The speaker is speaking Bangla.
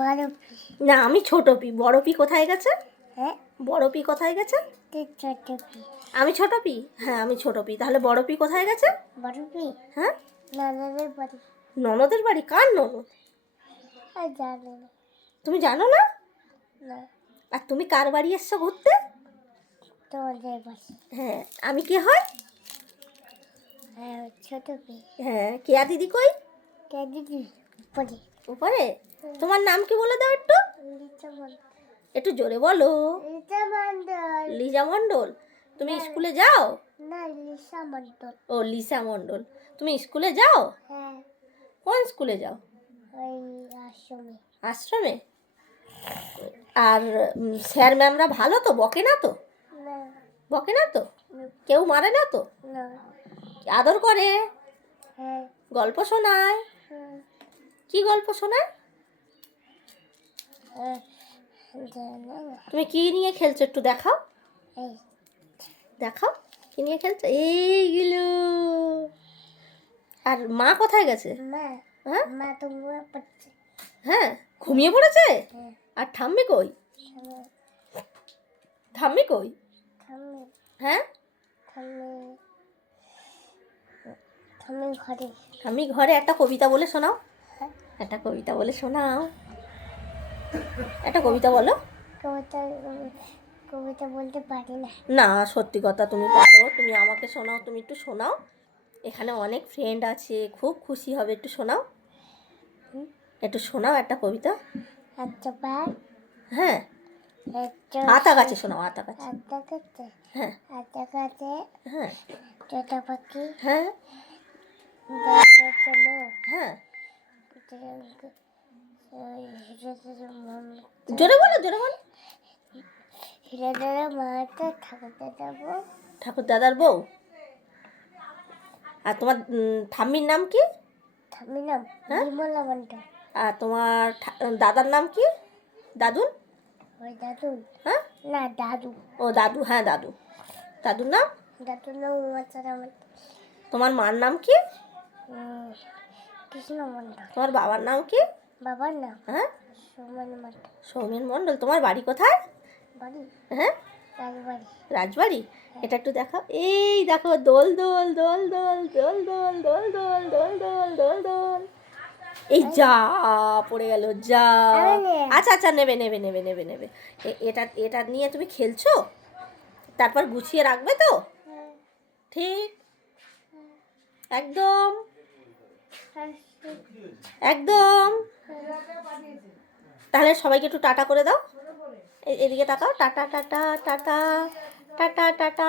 বড় না আমি ছোট পি। বড় পি কোথায় গেছে? হ্যাঁ বড় পি কোথায় গেছে? ছোট পি আমি ছোট পি। হ্যাঁ আমি ছোট পি। তাহলে বড় পি কোথায় গেছে? বড় পি হ্যাঁ ননদের বাড়ি। ননদের বাড়ি? কার ননদ? আর জানো না? তুমি জানো না? না আর তুমি কার বাড়ি এসছো ঘুরতে? তোমাদের বাড়ি। হ্যাঁ আমি কে হয়? হ্যাঁ ছোট পি। হ্যাঁ কেয়া দিদি কই? কে দিদি পড়ি উপরে। তোমার নাম কি বলে দাও একটু? লিচা মন্ডল। একটু জোরে বলো। লিচা মন্ডল। লিজা মণ্ডল। তুমি স্কুলে যাও? না লিসা মন্ডল। ও লিসা মণ্ডল। তুমি স্কুলে যাও? হ্যাঁ কোন স্কুলে যাও? ওই আশ্রমে। আশ্রমে? আর স্যার ম্যামরা ভালো তো? বকে না তো? না বকে না তো? কেউ মারে না তো? না আদর করে? হ্যাঁ গল্প শোনায়? হ্যাঁ কি গল্প শোনায়? জানো না? তুমি কি নিয়ে খেলছো একটু দেখাও। এই দেখাও কি নিয়ে খেলছো। এইগুলো। আর মা কোথায় গেছে? মা হ্যাঁ মা তো ঘুমিয়ে পড়ছে। হ্যাঁ ঘুমিয়ে পড়েছে। হ্যাঁ আর ঠাম্মি কই? থামে ঠাম্মি কই? থামে হ্যাঁ থামে থামে ঘরে। ঠাম্মি ঘরে। একটা কবিতা বলে শোনাও। হ্যাঁ একটা কবিতা বলে শোনাও। একটা কবিতা বলো। কবিতা কবিতা বলতে পারি না। না সত্যি কথা তুমি পারো। তুমি আমাকে শোনাও। তুমি একটু শোনাও। এখানে অনেক ফ্রেন্ড আছে, খুব খুশি হবে। একটু শোনাও। একটু শোনাও একটা কবিতা। একটা বার হ্যাঁ একটা আতা গাছে শোনাও। আতা গাছে। একটা কাছে হ্যাঁ একটা কাছে হ্যাঁ তোতা পাখি হ্যাঁ দেখার জন্য হ্যাঁ হিরে জোরে বলো জোরে বলো। দাদা মাটা ঠাকুরটা যাবো। ঠাকুর দাদার বউ। আর তোমার ঠাম্মির নাম কি? ঠাম্মির নাম হ্যাঁ? বিমলা মন্ডল। আর তোমার দাদার নাম কি? দাদুর? ওই দাদু হ্যাঁ না দাদু। ও দাদু। হ্যাঁ দাদু। দাদুর নাম? দাদুর নাম উমাচারা মন্ডল। তোমার মার নাম কি? কৃষ্ণ মন্ডল। তোমার বাবার নাম কি? বাবার নাম হ্যাঁ সৌমেন মন্ডল। সৌমেন মণ্ডল। তোমার বাড়ি কোথায়? বাড়ি হ্যাঁ রাজবাড়ি। রাজবাড়ি। এটা একটু দেখাও। এই দেখো দোল দোল দোল দোল দোল দোল দোল দোল দোল দোল দোল দোল। এই যা পড়ে গেল যা। আচ্ছা আচ্ছা নেবে নেবে নেবে নেবে নেবে। এটা এটা নিয়ে তুমি খেলছো? তারপর গুছিয়ে রাখবে তো? ঠিক একদম একদম। তাহলে সবাইকে একটু টাটা করে দাও। এদিকে তাকাও। Tata tata tata tata tata.